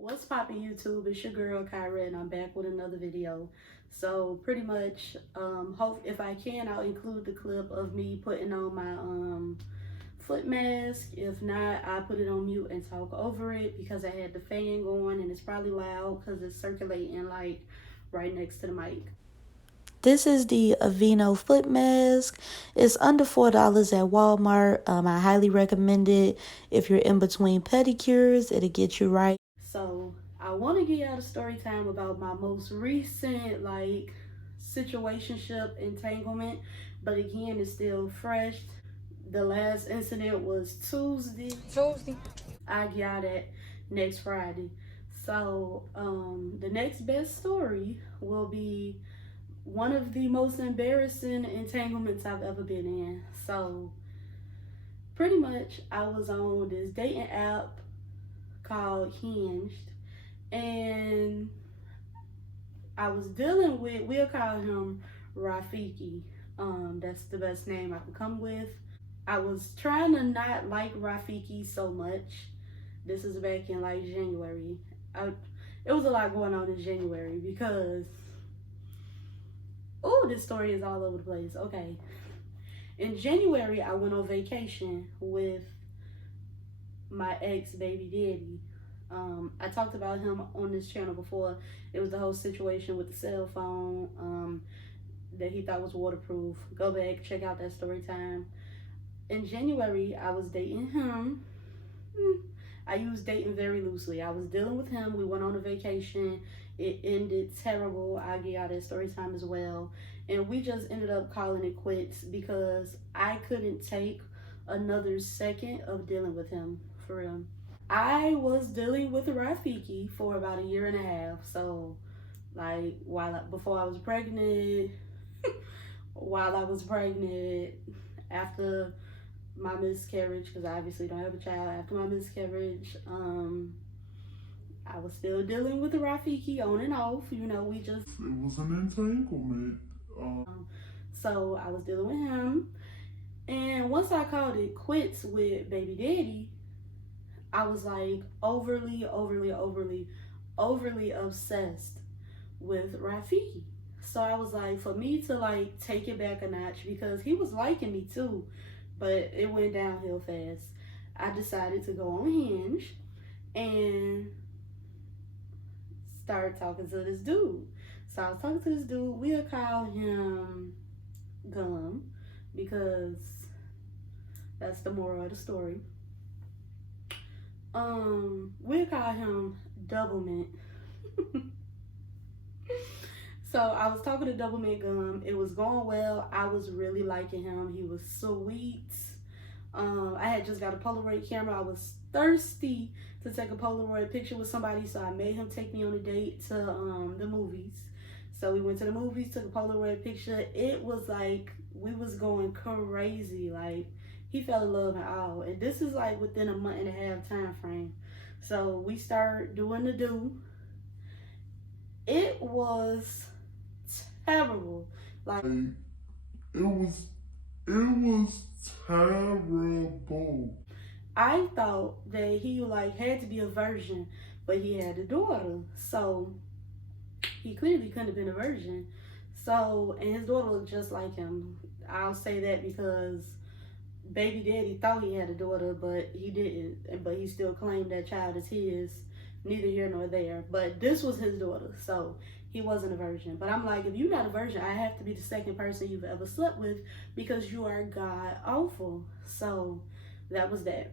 What's poppin' YouTube? It's your girl Kyra and I'm back with another video. So pretty much hope if I can I'll include the clip of me putting on my foot mask. If not, I put it on mute and talk over it because I had the fan going and it's probably loud because it's circulating like right next to the mic. This is the Aveeno foot mask. It's under $4 at Walmart. I highly recommend it if you're in between pedicures. It'll get you right. So I want to give y'all a story time about my most recent situationship entanglement, but again, it's still fresh. The last incident was Tuesday. I got it next Friday. So the next best story will be one of the most embarrassing entanglements I've ever been in. So pretty much I was on this dating app called Hinged, and I was dealing with, we'll call him Rafiki. That's the best name I could come with. I was trying to not like Rafiki so much. This is back in like January. It was a lot going on in January because, oh, this story is all over the place. Okay. In January, I went on vacation with my ex baby daddy. I talked about him on this channel before. It was the whole situation with the cell phone that he thought was waterproof. Go back, check out that story time. In January, I was dating him. I use dating very loosely. I was dealing with him. We went on a vacation. It ended terrible. I'll give y'all that story time as well. And we just ended up calling it quits because I couldn't take another second of dealing with him, for real. I was dealing with Rafiki for about 1.5 years. So, like, before I was pregnant, while I was pregnant, after my miscarriage, because I obviously don't have a child. After my miscarriage, I was still dealing with the Rafiki on and off. You know, it was an entanglement. So I was dealing with him. And once I called it quits with baby daddy, I was like overly obsessed with Rafiki. So I was like, for me to like take it back a notch, because he was liking me too, but it went downhill fast. I decided to go on Hinge and start talking to this dude. So I was talking to this dude. We'll call him Gum because that's the moral of the story. We'll call him Doublemint. So I was talking to Doublemint Gum. It was going well. I was really liking him. He was sweet. I had just got a Polaroid camera. I was thirsty to take a Polaroid picture with somebody, so I made him take me on a date to the movies. So we went to the movies, took a Polaroid picture. It was like we was going crazy. Like, he fell in love and all. And this is like within 1.5 month time frame. So we start doing the do. It was terrible. Like, it was terrible. I thought that he like had to be a virgin, but he had a daughter. So he clearly couldn't have been a virgin. So, and his daughter looked just like him. I'll say that because baby daddy thought he had a daughter, but he didn't. But he still claimed that child is his. Neither here nor there. But this was his daughter, so he wasn't a virgin. But I'm like, if you're not a virgin, I have to be the second person you've ever slept with because you are god awful. So that was that.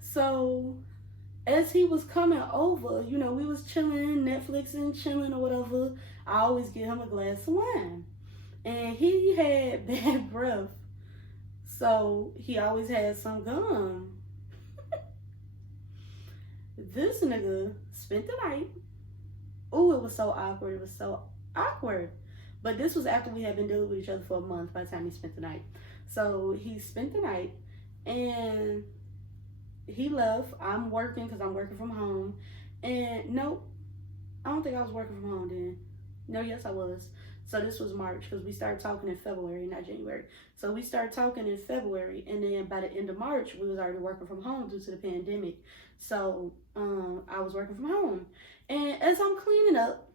So as he was coming over, you know, we was chilling, Netflix and chilling or whatever. I always give him a glass of wine. And he had bad breath. So he always had some gum. This nigga spent the night. Oh, it was so awkward. It was so awkward. But this was after we had been dealing with each other for a month by the time he spent the night. So he spent the night and he left. I'm working because I'm working from home. And nope, I don't think I was working from home then. No, yes, I was. So this was March because we started talking in February, not January. So we started talking in February, and then by the end of March, we was already working from home due to the pandemic. So I was working from home, and as I'm cleaning up,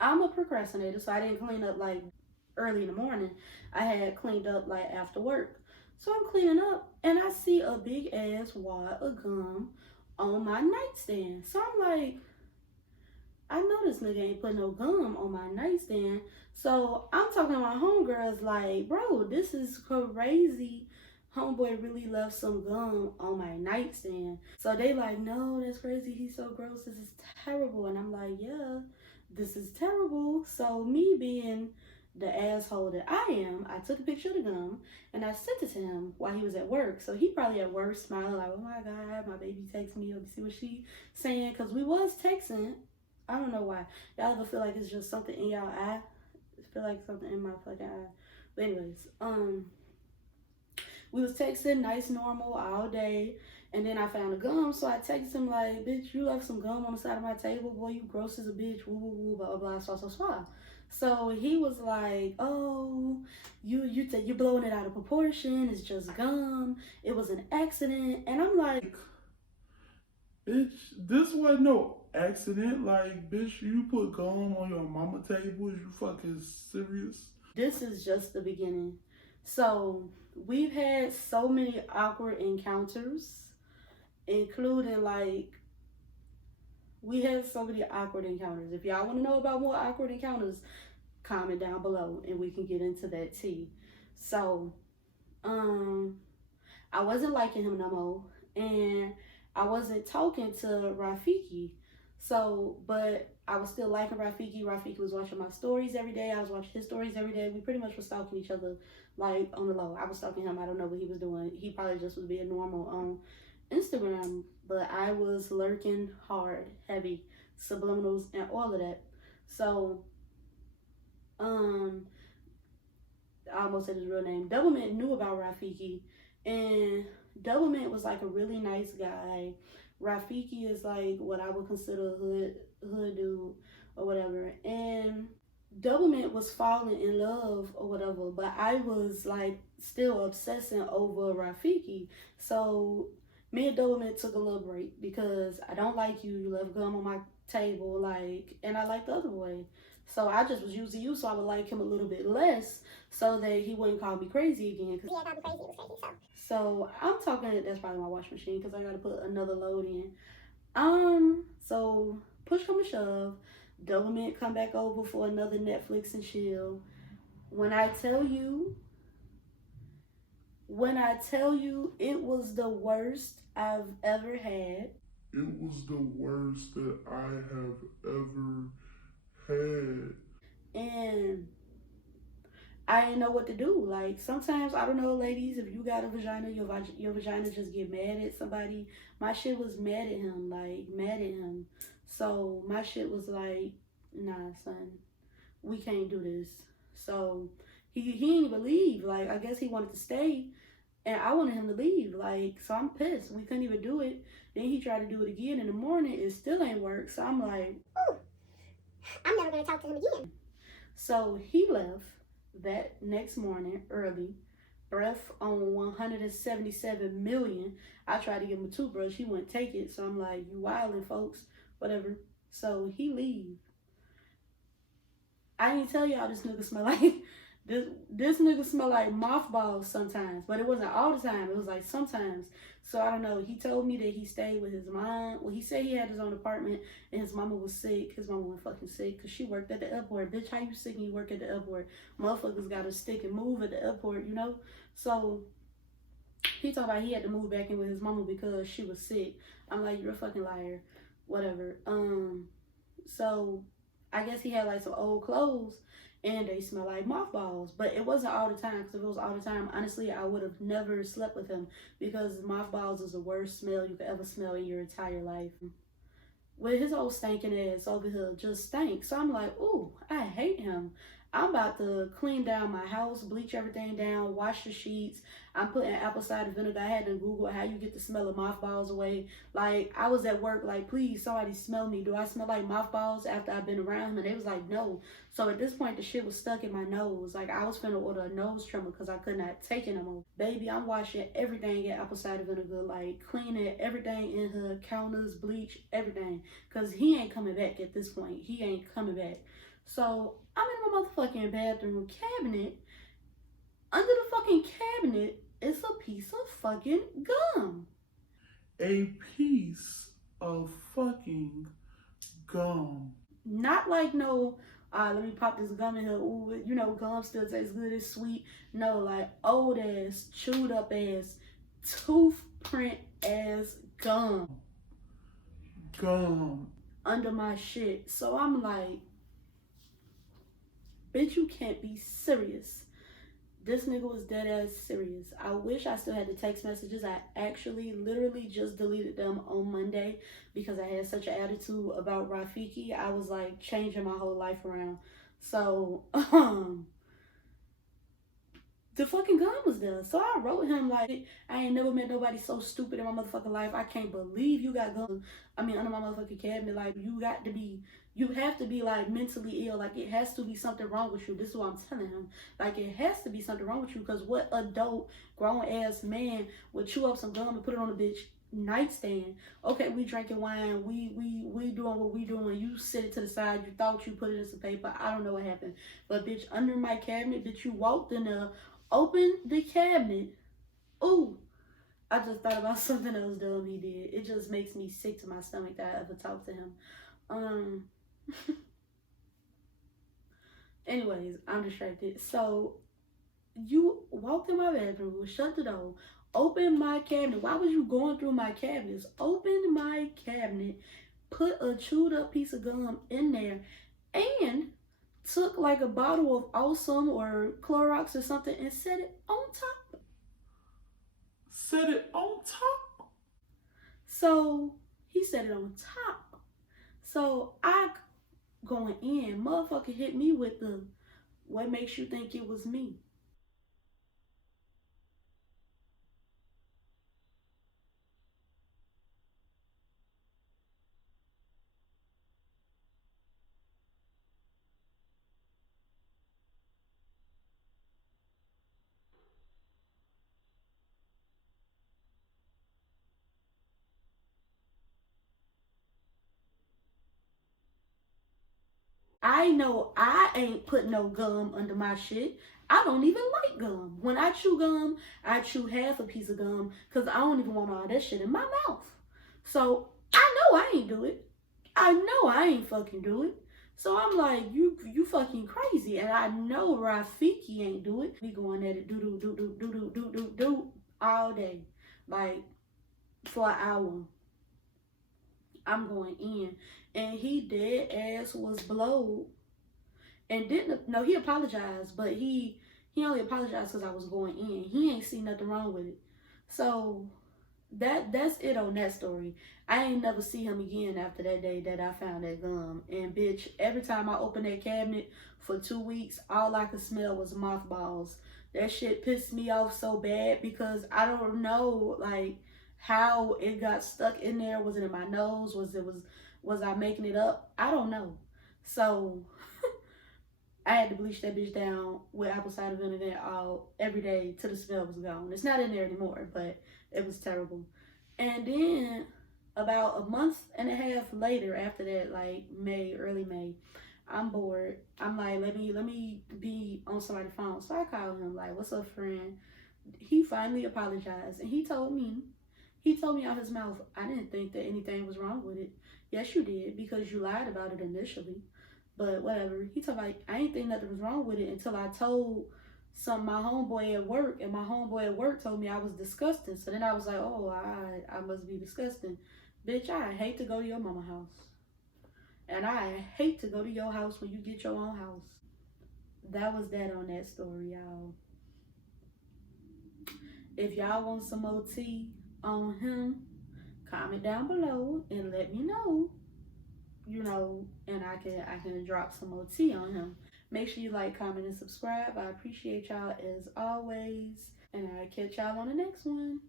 I'm a procrastinator, so I didn't clean up like early in the morning. I had cleaned up like after work. So I'm cleaning up, and I see a big ass wad of gum on my nightstand. So I'm like, I know this nigga ain't put no gum on my nightstand. So I'm talking to my homegirls like, bro, this is crazy. Homeboy really left some gum on my nightstand. So they like, no, that's crazy. He's so gross. This is terrible. And I'm like, yeah, this is terrible. So me being the asshole that I am, I took a picture of the gum and I sent it to him while he was at work. So he probably at work smiling like, oh my God, my baby texted me. Let me see what she saying. Because we was texting. I don't know why. Y'all ever feel like it's just something in y'all eye? I feel like something in my fucking eye. But anyways, we was texting nice normal all day, and then I found a gum, so I texted him like, bitch, you left some gum on the side of my table, boy, you gross as a bitch, woo woo woo, blah blah blah, so he was like, oh, you're blowing it out of proportion, it's just gum, it was an accident. And I'm like, bitch, this wasn't no accident. Like, bitch, you put gum on your mama table? Is you fucking serious? This is just the beginning. So we've had so many awkward encounters, including like, we had so many awkward encounters. If y'all want to know about more awkward encounters, comment down below and we can get into that tea. So I wasn't liking him no more, and I wasn't talking to Rafiki. So, but I was still liking Rafiki. Rafiki was watching my stories every day. I was watching his stories every day. We pretty much were stalking each other, like, on the low. I was stalking him. I don't know what he was doing. He probably just was being normal on Instagram, but I was lurking hard, heavy, subliminals, and all of that. So, I almost said his real name. Doublemint knew about Rafiki, and Doublemint was like a really nice guy. Rafiki is like what I would consider a hood dude or whatever. And Doublemint was falling in love or whatever, but I was like still obsessing over Rafiki. So me and Doublemint took a little break because I don't like you. You left gum on my table, like, and I like the other way. So I just was using you so I would like him a little bit less so that he wouldn't call me crazy again. Yeah, called me crazy, it was crazy, so I'm talking, that's probably my wash machine because I got to put another load in. So push come to shove, Doublemint come back over for another Netflix and chill. When I tell you, it was the worst I've ever had. It was the worst that I have ever had. And I didn't know what to do. Like, sometimes, I don't know, ladies, if you got a vagina, your vagina just get mad at somebody. My shit was mad at him, like, mad at him. So my shit was like, nah, son, we can't do this. So he didn't even leave. Like, I guess he wanted to stay, and I wanted him to leave. Like, so I'm pissed. We couldn't even do it. Then he tried to do it again in the morning. It still ain't work. So I'm like, ooh, I'm never going to talk to him again. So he left that next morning early, breath on 177 million. I tried to give him a toothbrush. He wouldn't take it. So I'm like, you wildin', folks. Whatever. So he leave. I didn't tell y'all this nigga smell like this nigga smell like mothballs sometimes, but it wasn't all the time. It was like sometimes. So I don't know. He told me that he stayed with his mom. Well, he said he had his own apartment and his mama was sick. His mama was fucking sick because she worked at the airport. Bitch, how you sick and you work at the airport? Motherfuckers got to stick and move at the airport, you know? So he talked about he had to move back in with his mama because she was sick. I'm like, you're a fucking liar. Whatever. So I guess he had like some old clothes and they smell like mothballs, but it wasn't all the time, because if it was all the time, honestly, I would have never slept with him, because mothballs is the worst smell you could ever smell in your entire life. With his old stinking ass over here just stank. So I'm like, ooh, I hate him. I'm about to clean down my house, bleach everything down, wash the sheets. I'm putting apple cider vinegar. I had to Google how you get the smell of mothballs away. Like, I was at work, like, please, somebody smell me. Do I smell like mothballs after I've been around him? And they was like, no. So at this point, the shit was stuck in my nose. Like, I was finna order a nose trimmer because I could not take it no more. Baby, I'm washing everything in apple cider vinegar, like, cleaning everything in her counters, bleach, everything. Because he ain't coming back at this point. He ain't coming back. So I'm in my motherfucking bathroom cabinet. Under the fucking cabinet is a piece of fucking gum. A piece of fucking gum. Not like no, let me pop this gum in here. Ooh, you know, gum still tastes good, it's sweet. No, like old ass, chewed up ass, tooth print ass gum. Gum. Under my shit. So I'm like, bitch, you can't be serious. This nigga was dead ass serious. I wish I still had the text messages. I actually literally just deleted them on Monday because I had such an attitude about Rafiki. I was like changing my whole life around. So, the fucking gun was there. So I wrote him like, I ain't never met nobody so stupid in my motherfucking life. I can't believe you got guns. I mean, under my motherfucking cabinet. Like, you have to be like mentally ill. Like, it has to be something wrong with you. This is what I'm telling him. Like, it has to be something wrong with you, because what adult grown ass man would chew up some gum and put it on a bitch nightstand? Okay, we drinking wine, we doing what we doing, you sit it to the side, you thought you put it in some paper, I don't know what happened, but bitch, under my cabinet, bitch, you walked in there, opened the cabinet. Ooh, I just thought about something else dumb he did. It just makes me sick to my stomach that I ever talked to him. Anyways, I'm distracted. So you walked in my bedroom, shut the door, opened my cabinet. Why was you going through my cabinets? Opened my cabinet, put a chewed up piece of gum in there, and took like a bottle of Awesome or Clorox or something and set it on top. Set it on top? So he set it on top. So I going in, motherfucker hit me with the, what makes you think it was me? I know I ain't put no gum under my shit. I don't even like gum. When I chew gum, I chew half a piece of gum because I don't even want all that shit in my mouth. So I know I ain't do it. I know I ain't fucking do it. So I'm like, you fucking crazy. And I know Rafiki ain't do it. We going at it do all day. Like for an hour. I'm going in. And he dead ass was blowed. And didn't, no, he apologized, but he only apologized because I was going in. He ain't seen nothing wrong with it. So that's it on that story. I ain't never see him again after that day that I found that gum. And bitch, every time I opened that cabinet for 2 weeks, all I could smell was mothballs. That shit pissed me off so bad because I don't know like how it got stuck in there. Was it in my nose? Was I making it up? I don't know. So I had to bleach that bitch down with apple cider vinegar all every day till the smell was gone. It's not in there anymore, but it was terrible. And then about a month and a half later, after that, like May, early May, I'm bored. I'm like, let me be on somebody's phone. So I called him like, what's up, friend? He finally apologized, and he told me out his mouth, I didn't think that anything was wrong with it. Yes, you did, because you lied about it initially. But whatever. He told me, I ain't think nothing was wrong with it until I told my homeboy at work, and my homeboy at work told me I was disgusting. So then I was like, oh, I must be disgusting. Bitch, I hate to go to your mama house. And I hate to go to your house when you get your own house. That was that on that story, y'all. If y'all want some more tea on him, comment down below and let me know, you know, and I can drop some more tea on him. Make sure you like, comment, and subscribe. I appreciate y'all as always. And I'll catch y'all on the next one.